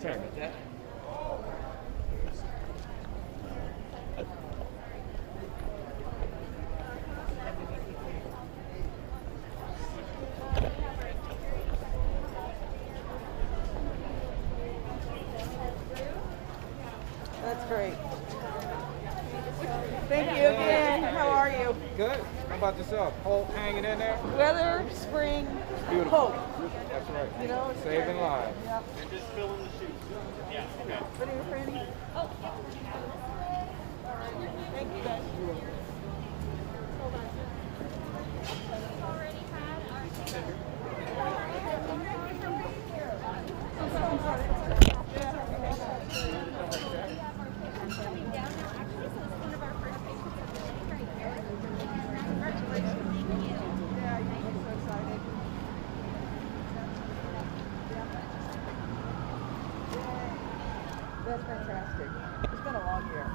Sorry about that. That's great. Thank you again. How are you? Good. How about yourself? Hope hanging in there? Weather, spring, Beautiful. hope. That's right. You know, it's Saving great. lives. Yep. And just fill in the shoes. Yeah, okay. What are you, Franny? Oh, yeah. Thank you, guys. Hold on. Already had our coming down now. Actually, so it's one of our first patients of the day right here. Congratulations. Yeah, you look so excited. That's fantastic. It's been a long year.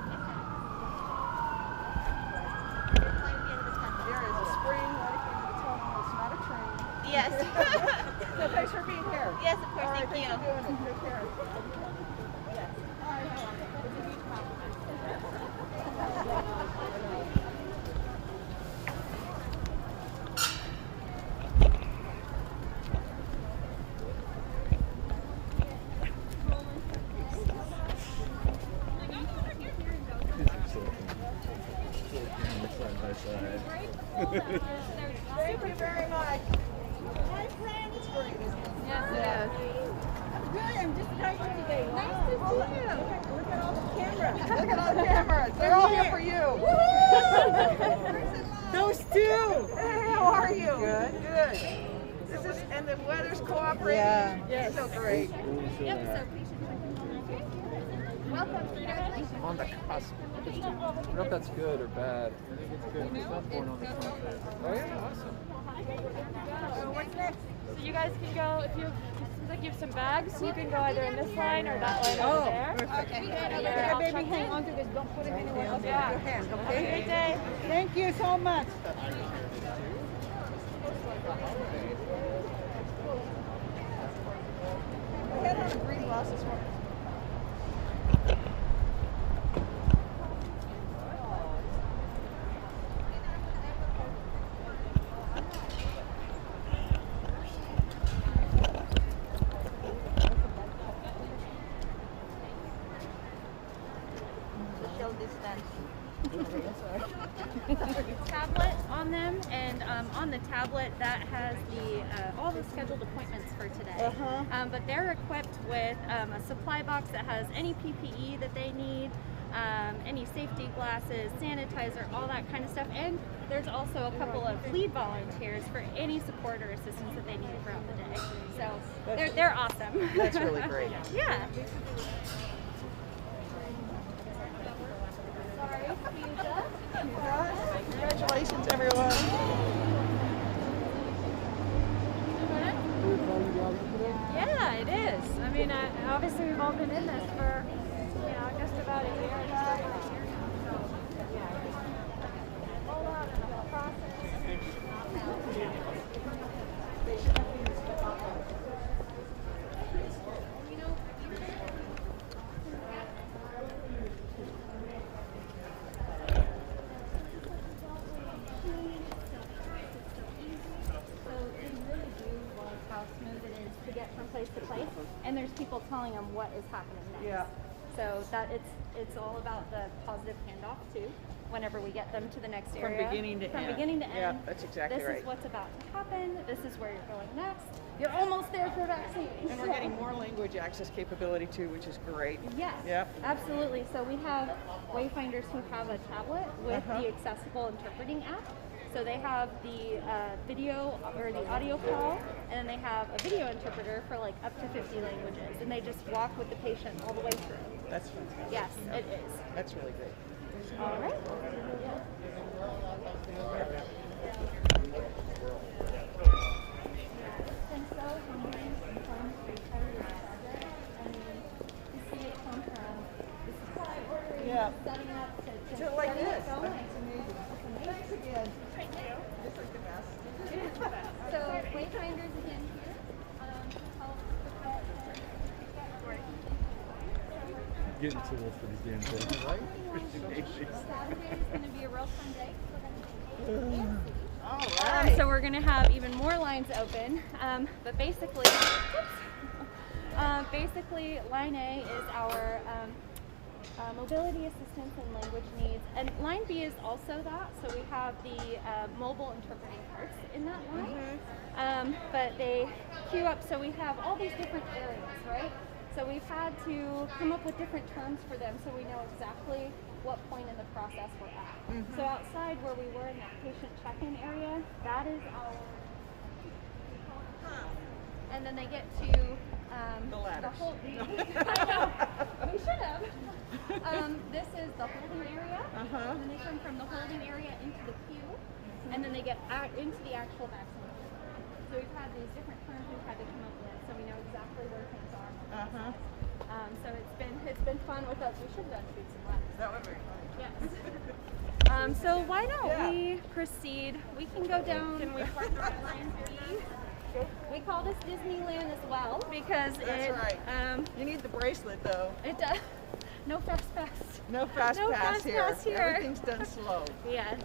There is a spring right at the end of the tunnel. It's not a train. Yes. So thanks for being here. Yes, of course. All right, Thank you. thanks for doing it. Take care. Yes. All right, hold on. Thank you very much. My friend, it's great, isn't it? Yes. Really, I'm just excited today. Nice to see you. Look at all the cameras. Look at all the cameras. They're all here for you. Those two. Hey, how are you? Good. Good. This is, and the weather's cooperating. Yeah. Yes. So great. Yep, so welcome. Congratulations. On the cusp. I don't know if that's good or bad. I think it's good. It's not born on the front page. Oh yeah, awesome. So what's next? So you guys can go, if you, it seems like you have some bags, so you can go either in this line or that line over there. Okay. Yeah, Okay, baby, hang on to this. Don't put it anywhere else. Yeah. Your hand, Have a okay? great day. Thank you so much. I had on a green gloss this morning. Social distance. Tablet on them, and on the tablet that has the all the scheduled appointments for today. But they're equipped with a supply box that has any PPE that they need, any safety glasses, sanitizer, all that kind of stuff. And there's also a couple of lead volunteers for any support or assistance that they need throughout the day. So they're awesome. That's really great. Yeah. Congratulations, everyone. Yeah, it is. I mean, obviously we've all been in this for, just about a year. And there's people telling them what is happening next. Yeah. So that it's all about the positive handoff too. Whenever we get them to the next From area, beginning to from end. beginning to end. Yeah, that's exactly this right. is what's about to happen. This is where you're going next. You're almost there for vaccine. And we're getting more language access capability too, which is great. Yes, Yep. absolutely. So we have wayfinders who have a tablet with the accessible interpreting app. So they have the video or the audio call, and then they have a video interpreter for like up to 50 languages, and they just walk with the patient all the way through. That's fantastic. Yes, it is. That's really great. All right. Yeah. Setting up to So like getting this. it going. That's amazing. Thanks again. This is the best. So wayfinders again here. Help. getting too old for these damn things. Right? Saturday is going to be a real fun day. All right. So we're going to have even more lines open. But basically, line A is our mobility assistance and language needs. And line B is also that. So we have the mobile interpreting parts in that line. But they queue up, so we have all these different areas, right? So we've had to come up with different terms for them so we know exactly what point in the process we're at. So outside where we were in that patient check-in area, that is our, and then they get to The ladders. whole, we should have. This is the holding area, and then they come from the holding area into the queue, and then they get into the actual vaccination. So we've had these different terms we've had to come up with, so we know exactly where things are. So it's been fun with us. We should have done shoots and laps. That would be fun. Yes. So why don't we proceed? We can go down. Can we park the red line B? We call this Disneyland as well because That's right. You need the bracelet though. It does. No fast pass. No fast No pass fast here. pass here. Everything's done slow. Yes.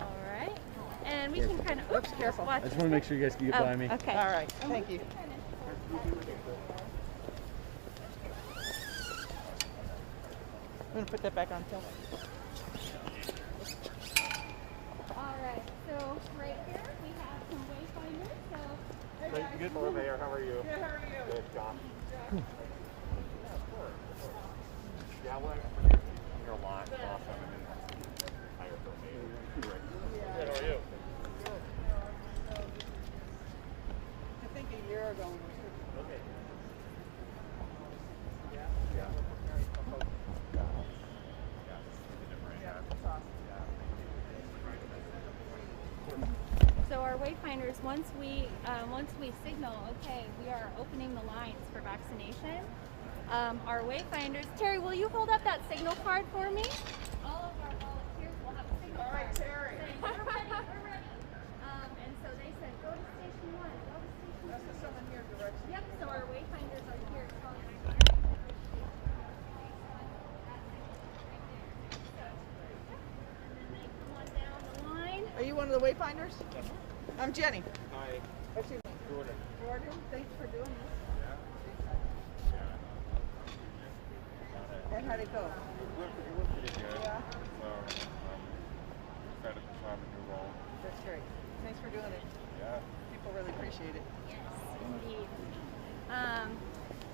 All right. And we can kind of. Oops, careful. I just want to make sure you guys can get by me. Okay. All right. Thank you. I'm gonna put that back on till. All right. So right here we have some wayfinders. So Good morning, Mayor. How are you? Good, how are you? Good, John. Yeah, well, your lot is awesome, and then higher for me. Good, how are you? I think a year ago. Okay. So our wayfinders, once we signal, okay, we are opening the lines for vaccination. Our wayfinders, Terry, will you hold up that signal card for me? All of our volunteers will have a signal All right, card. Terry. Saying, we're ready, we're ready. And so they said, go to station 1, go to station 2. That's what someone here directs. Yep, so our wayfinders are here telling us here. And then they come on down the line. Are you one of the wayfinders? I'm Jenny. Hi. What's your name? Jordan. Jordan. Thanks for doing this. And how'd it go? It went pretty good. Yeah. So, excited to try the new role. That's great. Thanks for doing it. Yeah. People really appreciate it. Yes, indeed.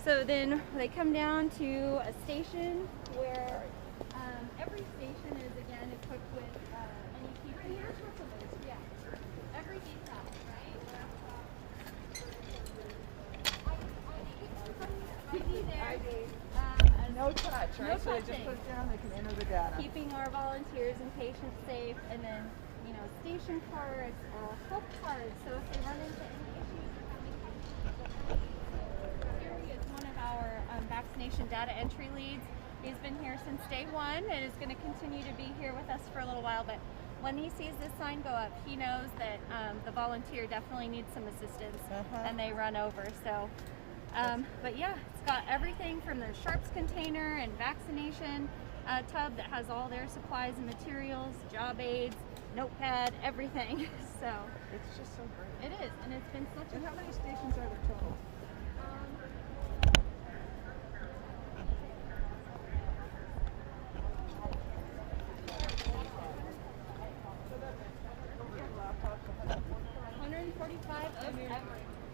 So then they come down to a station where every station is again equipped with any PPE. Yeah. Every detail, right? ID there. No touch, right? No So they just touching. put it down, they can enter the data. Keeping our volunteers and patients safe, and then station cards, health cards. So if they run into any issues or have any Gary is one of our vaccination data entry leads. He's been here since day one and is going to continue to be here with us for a little while. But when he sees this sign go up, he knows that the volunteer definitely needs some assistance, and they run over. So, but yeah, it's got everything from the sharps container and vaccination tub that has all their supplies and materials, job aids, notepad, everything. So It's just so great. it is, and it's been such a. And how many stations are there total?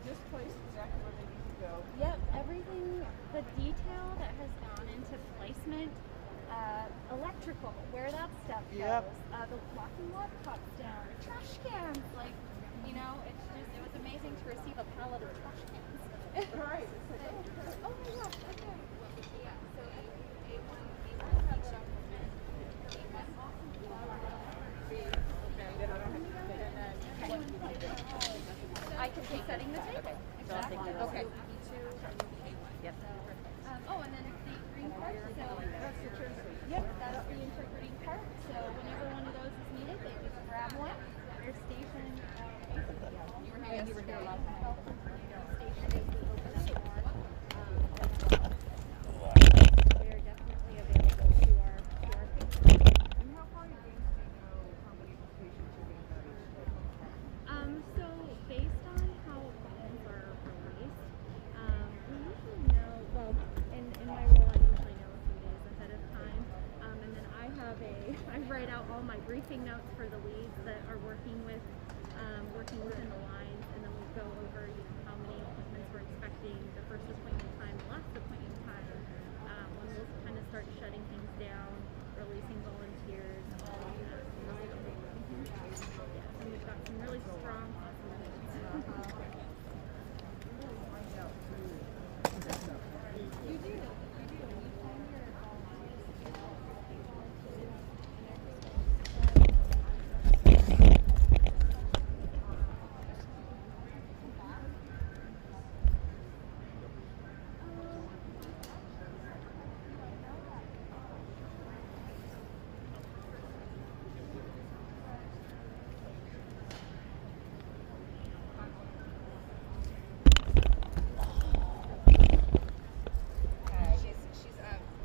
This place is exactly where they need to go. Yep, everything, the detail that has gone into placement, electrical, where that stuff goes, the locking water cups down, trash cans, like, it was amazing to receive a pallet of trash cans. Right. Oh my gosh, okay. Yeah, so I can take setting the table. Exactly. Okay. Yep. And then it's the green card. So That's the translation. yep, that's the interpreting part. So whenever one of those is needed, they just grab one. Their station. You were here last night. Station is the open door. taking notes for the leads that are working within the lines, and then we go over how many appointments we're expecting, the first appointment time, the last appointment time, when we'll kind of start shutting things down, releasing volunteers, all of that. Yeah, and we've got some really strong possibilities.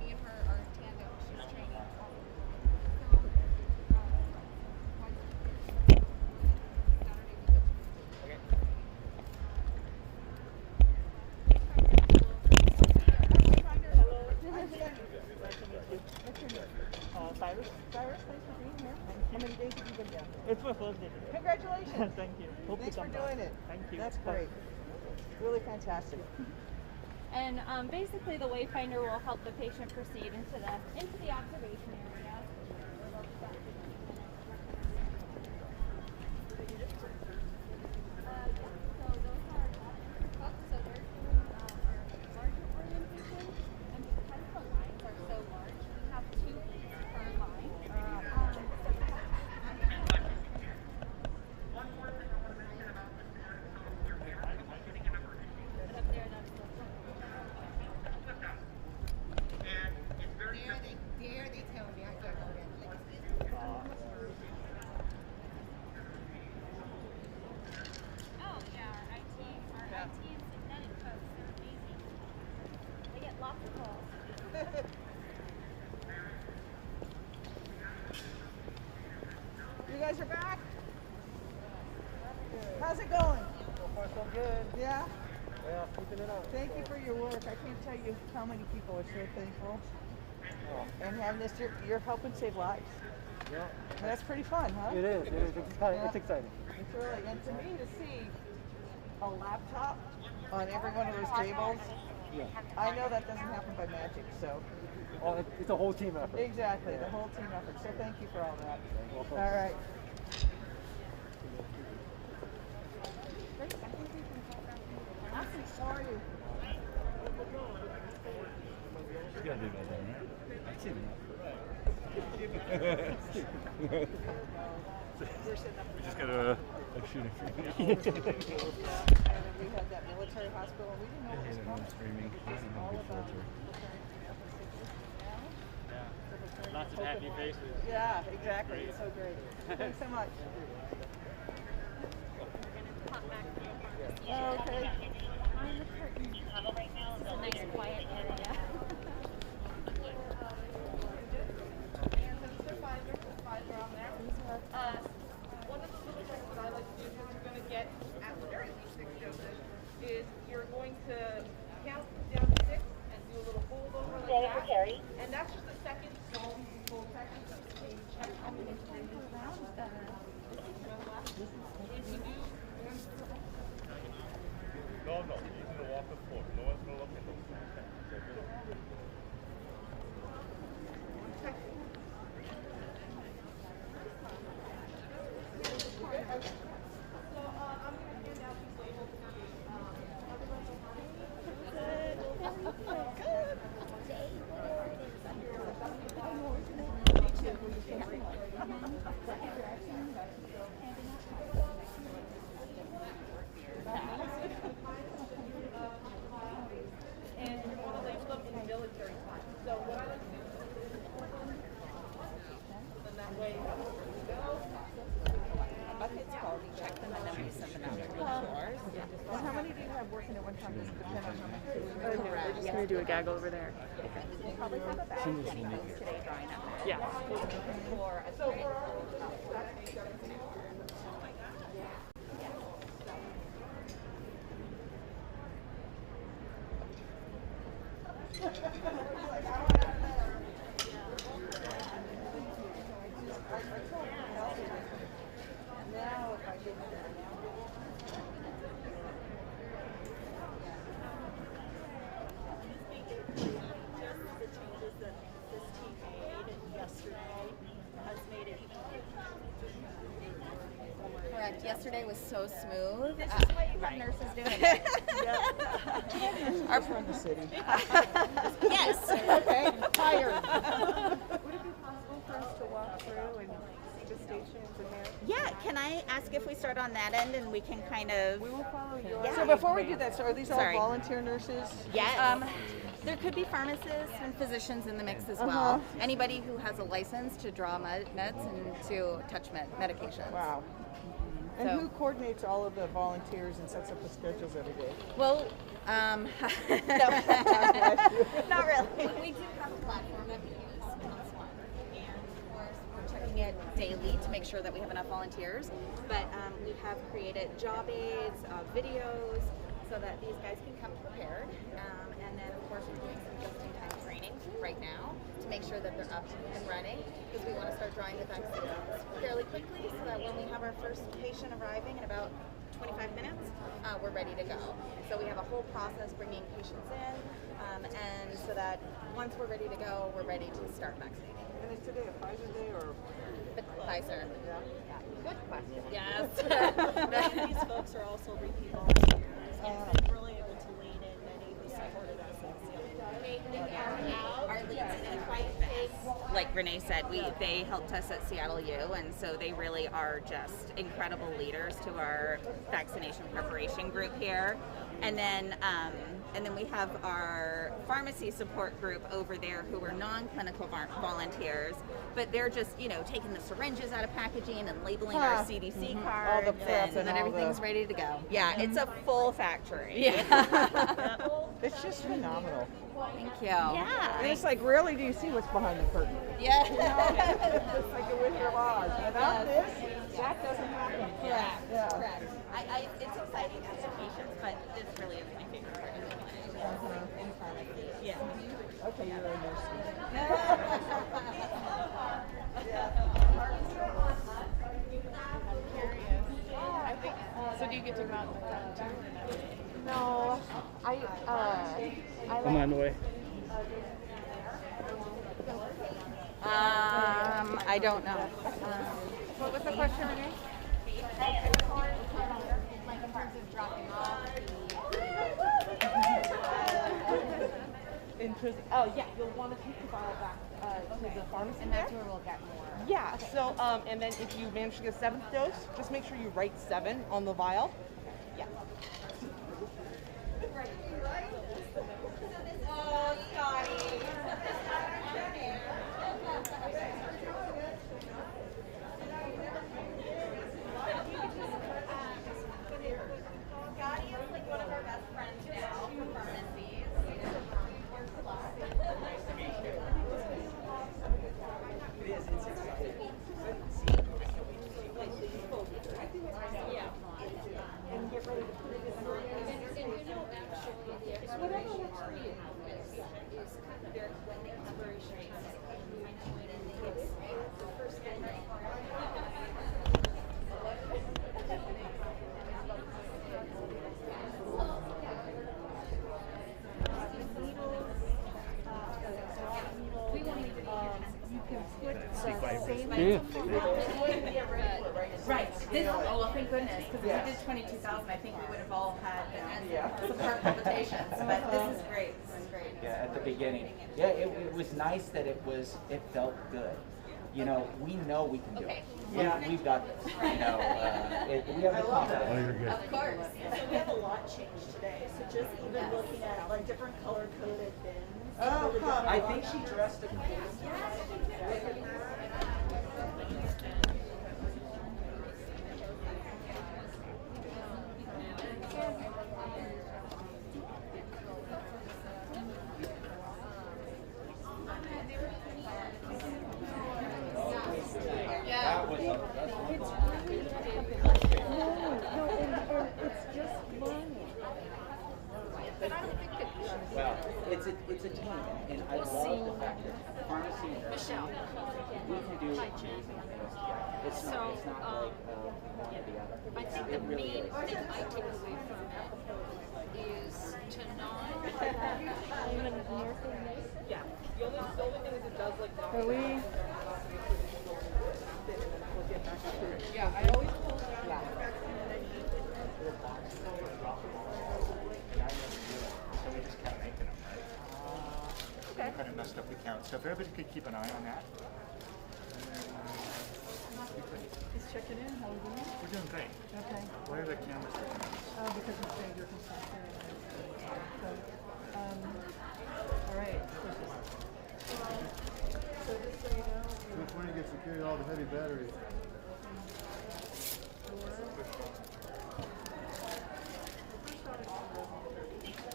Me and her are in tandem. She's training. Cyrus? Cyrus, thanks for being here. How many days have you been down? It's my first day. Congratulations. Thank you. Hope Thanks to for come back. doing it. Thank you. That's great. Really fantastic. And basically, the Wayfinder will help the patient proceed into the observation area. So those are cups, so they're doing our larger orientation, and because the lines are so large, we have 2 leads per line. Dare they tell me I got all that. Oh yeah, our IT and synthetic folks, they're amazing. They get lots of calls. You guys are back? How's it going? So far, so good. Yeah? Yeah, keeping it up. Thank you for your work. I can't tell you how many people are so thankful. Oh, And having this, you're helping save lives. yeah. And that's pretty fun, huh? It is. It's exciting. Yeah. It's exciting. It's really, and to me to see a laptop on every one of those tables, Yeah. I know that doesn't happen by magic, so. Oh, it's a whole team effort. Exactly, the whole team effort. So thank you for all that. welcome. All right. Awesome. How are you? You gotta do that then, right? I've seen enough. We're sitting up. We just gotta shooting for And we had that military hospital. We didn't know what was coming. streaming. All about Lots of happy faces. Yeah, exactly. It's so great. Thanks so much. Oh, okay. Behind the curtain. This is a nice quiet area. One of the little things that I like to do that you're going to get at the very least 6 doses is you're going to count down to 6 and do a little fold over like that. And that's just the second zone fold section. So you check how many times around No, he's gonna walk the floor. No one's gonna look at those things. and you want to label them in military time. So what I like to do is then that way we go. Buckets called, we check them and then we send them out to floors. And how many do you have working at one time? Does it depend on how many? We're just gonna do a gag over there. We'll probably have a bag of guinea pigs today drying up. Yeah. For a So we're all I told so smooth. This is why you have nurses doing it. Our from the city. Yes. Okay, hired. Would it be possible for us to walk through and see the stations in there? Yeah, can I ask if we start on that end and we can kind of... We will follow your Yeah. So before we do that, so are these all Sorry. volunteer nurses? Yes. There could be pharmacists and physicians in the mix as well. Anybody who has a license to draw meds and to touch medication. Wow. And So- who coordinates all of the volunteers and sets up the schedules every day? Well, no, not really. We do have a platform that we use, and of course we're checking it daily to make sure that we have enough volunteers. But we have created job aids, videos, so that these guys can come prepared. And then of course we're doing some just-in-time training right now to make sure that they're up and running, because we want to start drawing the vaccines fairly quickly, so that when we have our first patient arriving in about 25 minutes, we're ready to go. So we have a whole process bringing patients in, and so that once we're ready to go, we're ready to start vaccinating. And is today a Pfizer day or? The Pfizer. Good question. Yes. These folks are also repeat volunteers and been really able to lean in. Many who supported us in Our leads in fight phase, like Renee said, they helped us at Seattle U, and so they really are just incredible leaders to our vaccination preparation group here. And then we have our pharmacy support group over there who are non-clinical volunteers, but they're just, taking the syringes out of packaging and labeling our CDC cards, All the prep and then all everything's the- ready to go. Yeah, it's a full factory. Yeah. It's just phenomenal. Thank you. Yeah. And it's like, rarely do you see what's behind the curtain. Yeah. It's like a Wizard of Oz. Without this, that doesn't happen. Correct. Yeah. Correct. It's exciting as a patient, but this really is my favorite part of the in pharmacy. Yeah. Okay, you're a nurse. I think, so do you get to go out in the front too? No, I I'm on the way. I don't know. what was the question, Renee? Oh yeah, you'll want to take the vial back to the pharmacy. And that's where we'll get more. Yeah. So and then if you manage to get a 7th dose, just make sure you write 7 on the vial. Yeah. Oh, Scotty. Scotty is like one of our best friends now for pharmacies. Right. This, oh, well, thank goodness, because if we did 22,000, I think we would have all had some heart palpitations. But this is great. This is great. Yeah, at the beginning. Yeah, it was nice that it felt good. We know we can do it. Yeah. We've got this. We have the confidence. Oh, you're good. Of course. So we have a lot changed today. So just even looking at like different color coded bins. Oh, I think she dressed it. Well, it's a team, and I love the fact that pharmacy and nursing, we can do amazing things together. It's not like one or the other. I think the main thing I take away from that is to not Yeah. The only thing is it does like knock Are we? Yeah, I always pull down. Yeah. So we just kept making them, right? Okay. Kind of messed up the count. So if everybody could keep an eye on that. Just checking in. How are we doing? We're doing great. Okay. Why are the cameras looking at us? Because it's saying you're from South Carolina. So, all right. So just so you know, Which one gets to carry all the heavy batteries?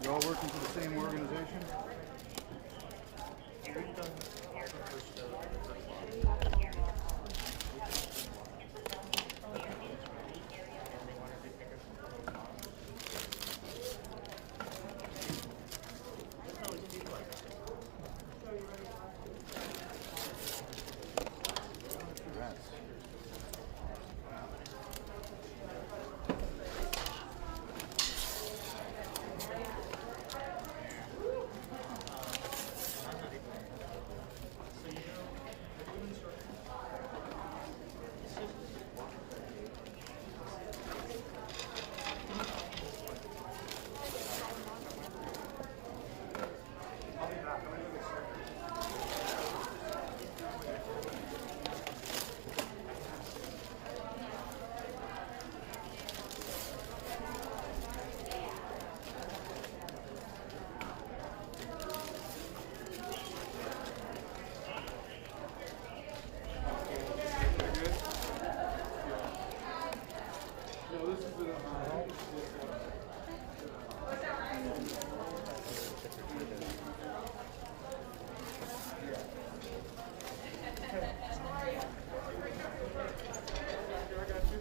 You all working for the same organization?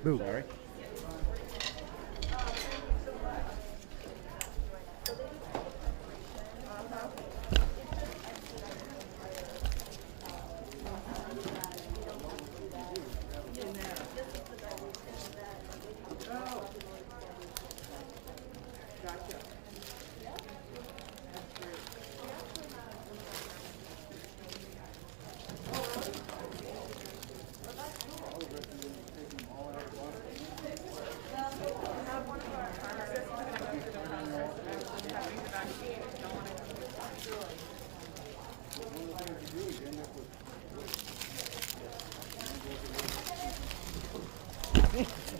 Boo, Larry.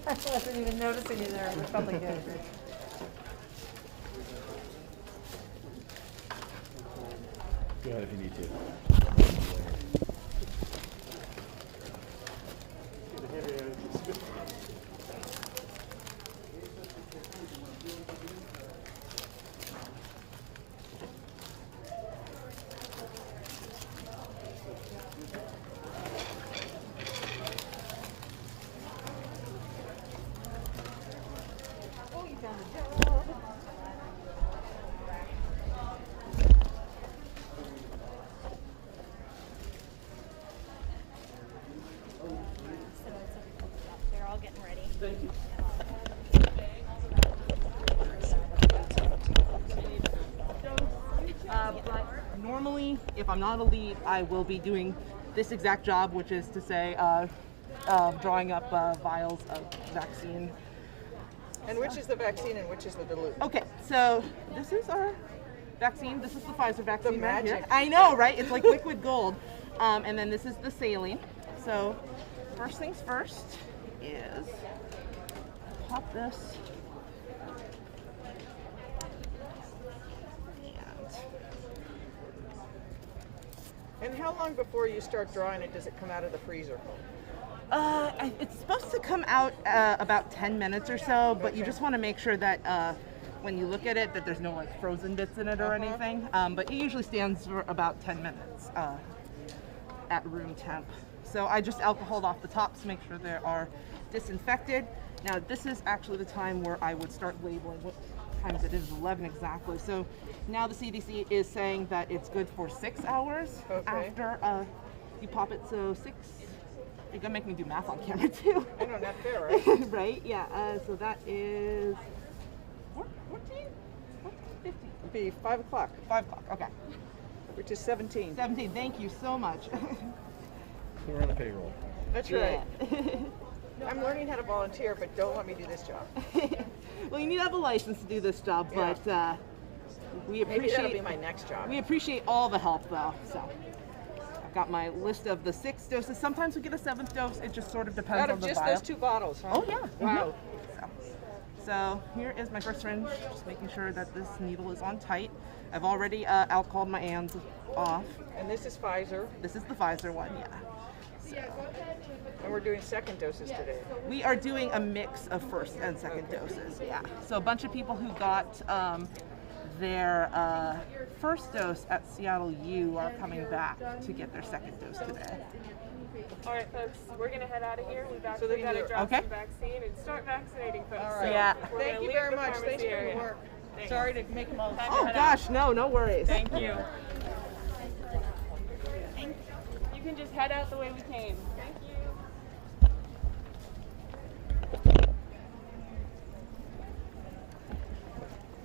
I wasn't even noticing you there. It felt like good. Go ahead if you need to. They're all getting ready. Thank you. But normally, if I'm not a lead, I will be doing this exact job, which is to say, drawing up vials of vaccine. And which is the vaccine and which is the dilute? Okay, so this is our vaccine. This is the Pfizer vaccine right here. magic. I know, right? It's like liquid gold. And then this is the saline. So first things first is pop this. And how long before you start drawing it does it come out of the freezer? It's supposed to come out about 10 minutes or so, but you just want to make sure that when you look at it that there's no like frozen bits in it or anything. But it usually stands for about 10 minutes at room temp. So I just alcoholed off the tops to make sure they are disinfected. Now this is actually the time where I would start labeling what times it is, 11 exactly. So now the CDC is saying that it's good for 6 hours after you pop it. So 6. You're gonna make me do math on camera too. I know, not fair, right? Right? Yeah. So that is 14, 15. It'd be 5 o'clock. 5 o'clock. Okay. Which is 17. 17. Thank you so much. We're on the payroll. That's right. I'm learning how to volunteer, but don't let me do this job. Well, you need to have a license to do this job, Yeah. but we Maybe appreciate. that'll be my next job. We appreciate all the help, though. So I've got my list of the 6 doses. Sometimes we get a 7th dose. It just sort of depends Out on of the just vial. those 2 bottles, huh? Oh yeah. Wow. So here is my first syringe. Just making sure that this needle is on tight. I've already alcoholed my hands off. And this is Pfizer. This is the Pfizer one, yeah. And we're doing 2nd doses today. We are doing a mix of 1st and 2nd doses, yeah. So a bunch of people who got their 1st dose at Seattle U are coming back to get their 2nd dose today. All right, folks, we're gonna head out of here. We got So to drop okay. some vaccine and start vaccinating folks. All right. So Yeah. we're Thank gonna you leave very the much. pharmacy Thanks for area. your work. Thanks. Sorry to make them all. Oh gosh, no worries. Thank you. You can just head out the way we came. Thank you.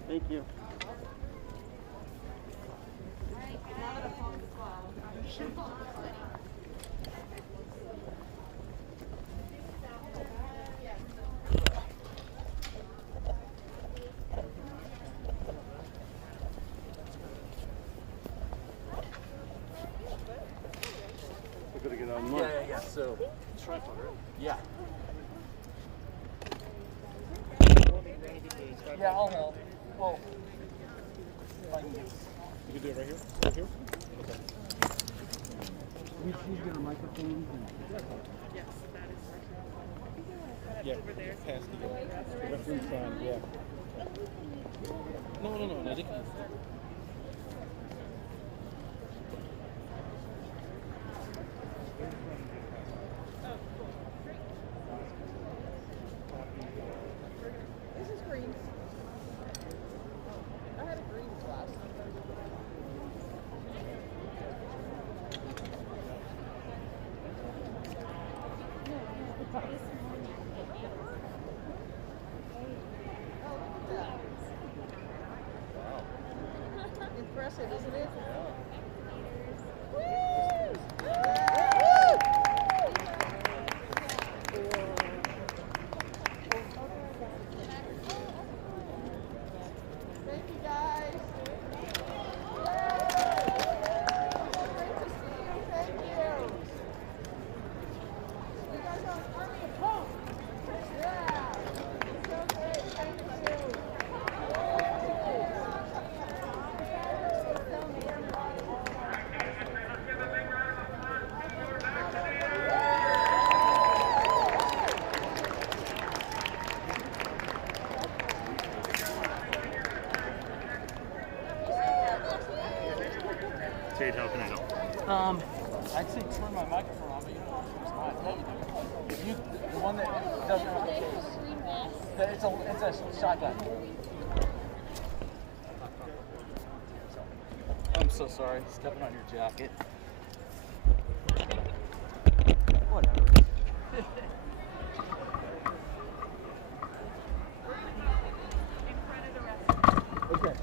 Thank you. We're gonna get online. Yeah. So, Tripod, right? yeah. Yeah, I'll help. Well, if I can do. You can do it right here? Right here? Okay. We should get our microphones and Yeah, past the reference sign, yeah. No, they can. This is green. I had a green glass. Impressive, isn't it? Thank you, guys. Great to see you. Thank you. You guys are an army of hope. Yeah. So great. Thank you. Jade, how can I help? I'd say turn my microphone on, but you don't use mine. Yeah, you do. If you, the one that doesn't have the case, it's a shotgun. I'm so sorry, stepping on your jacket. Whatever. Okay.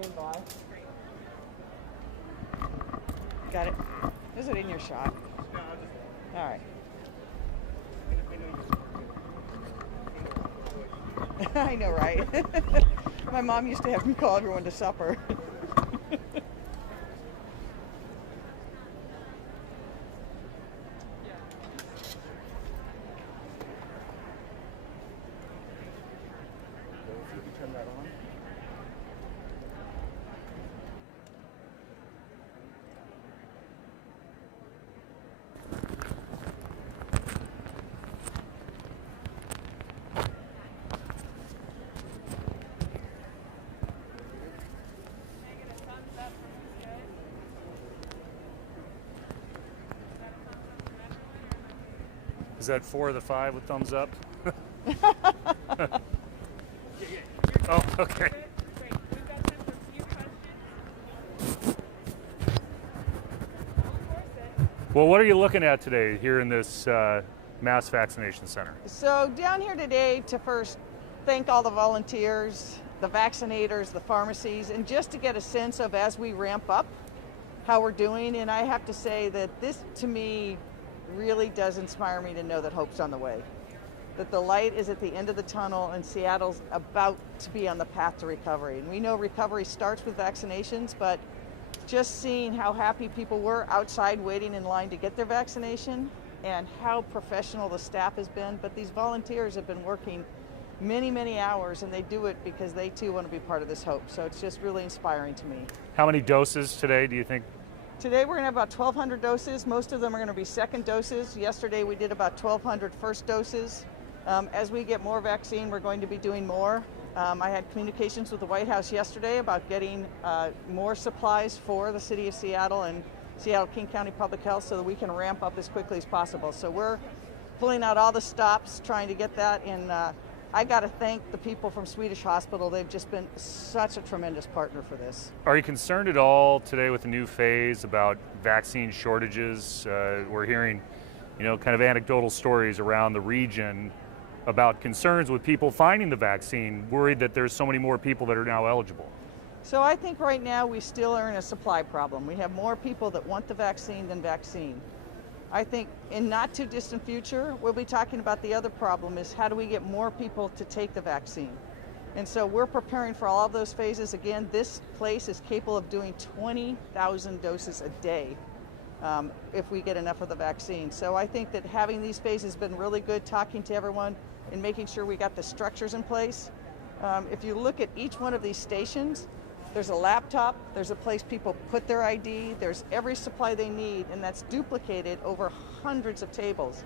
Stand by. Got it. Is it in your shot? All right. I know, right? My mom used to have me call everyone to supper. Turn that on. Is that 4 of the 5 with thumbs up? Oh, okay. Great. We've got time for a few questions. Of course, Well, what are you looking at today here in this mass vaccination center? So down here today to first thank all the volunteers, the vaccinators, the pharmacies, and just to get a sense of as we ramp up how we're doing. And I have to say that this to me really does inspire me to know that hope's on the way, that the light is at the end of the tunnel and Seattle's about to be on the path to recovery. And we know recovery starts with vaccinations, but just seeing how happy people were outside waiting in line to get their vaccination and how professional the staff has been. But these volunteers have been working many, many hours, and they do it because they too want to be part of this hope. So it's just really inspiring to me. How many doses today do you think? Today we're going to have about 1,200 doses. Most of them are going to be second doses. Yesterday we did about 1,200 first doses. As we get more vaccine, we're going to be doing more. I had communications with the White House yesterday about getting more supplies for the city of Seattle and Seattle King County Public Health so that we can ramp up as quickly as possible. So we're pulling out all the stops, trying to get that. And I got to thank the people from Swedish Hospital. They've just been such a tremendous partner for this. Are you concerned at all today with the new phase about vaccine shortages? We're hearing, kind of anecdotal stories around the region about concerns with people finding the vaccine, worried that there's so many more people that are now eligible. So I think right now we still are in a supply problem. We have more people that want the vaccine than vaccine. I think in not too distant future, we'll be talking about the other problem is how do we get more people to take the vaccine? And so we're preparing for all of those phases. Again, this place is capable of doing 20,000 doses a day if we get enough of the vaccine. So I think that having these phases has been really good, talking to everyone and making sure we got the structures in place. If you look at each one of these stations, there's a laptop, there's a place people put their ID, there's every supply they need, and that's duplicated over hundreds of tables.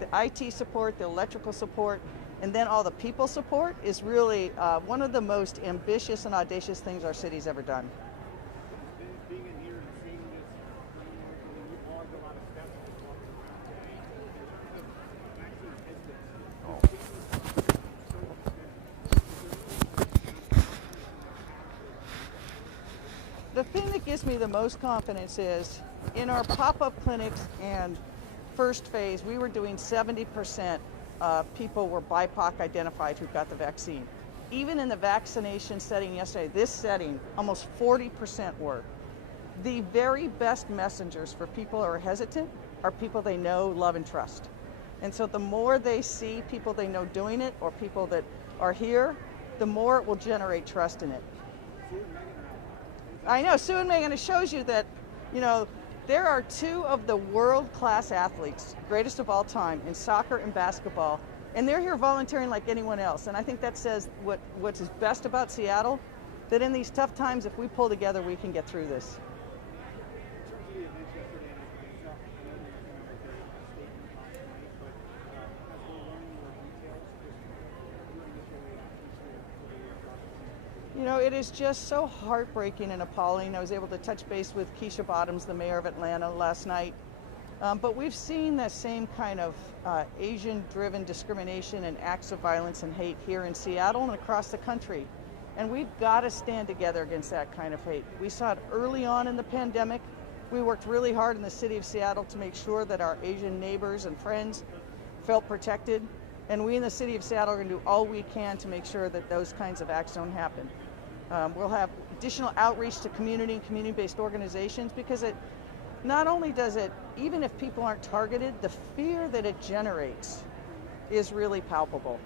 The IT support, the electrical support, and then all the people support is really one of the most ambitious and audacious things our city's ever done. Being in here and seeing this framework, and then you logged a lot of steps to walk around. The thing that gives me the most confidence is in our pop-up clinics and first phase, we were doing 70% people were BIPOC identified who got the vaccine. Even in the vaccination setting yesterday, this setting, almost 40% were. The very best messengers for people who are hesitant are people they know, love, and trust. And so the more they see people they know doing it or people that are here, the more it will generate trust in it. I know, Sue and Megan, it shows you that, there are two of the world-class athletes, greatest of all time, in soccer and basketball, and they're here volunteering like anyone else. And I think that says what's best about Seattle, that in these tough times, if we pull together, we can get through this. It is just so heartbreaking and appalling. I was able to touch base with Keisha Bottoms, the mayor of Atlanta, last night. But we've seen that same kind of Asian-driven discrimination and acts of violence and hate here in Seattle and across the country. And we've got to stand together against that kind of hate. We saw it early on in the pandemic. We worked really hard in the city of Seattle to make sure that our Asian neighbors and friends felt protected. And we in the city of Seattle are going to do all we can to make sure that those kinds of acts don't happen. We'll have additional outreach to community and community-based organizations because it not only does it, even if people aren't targeted, the fear that it generates is really palpable.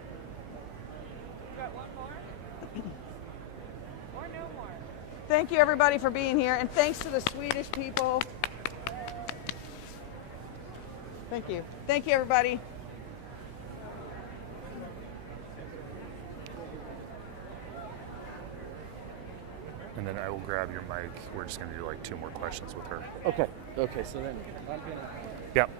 You got one more? Or no more? Thank you everybody for being here, and thanks to the Swedish people. Thank you. Thank you everybody. And then I will grab your mic. We're just going to do like 2 more questions with her. Okay, so then I'm gonna... Yep.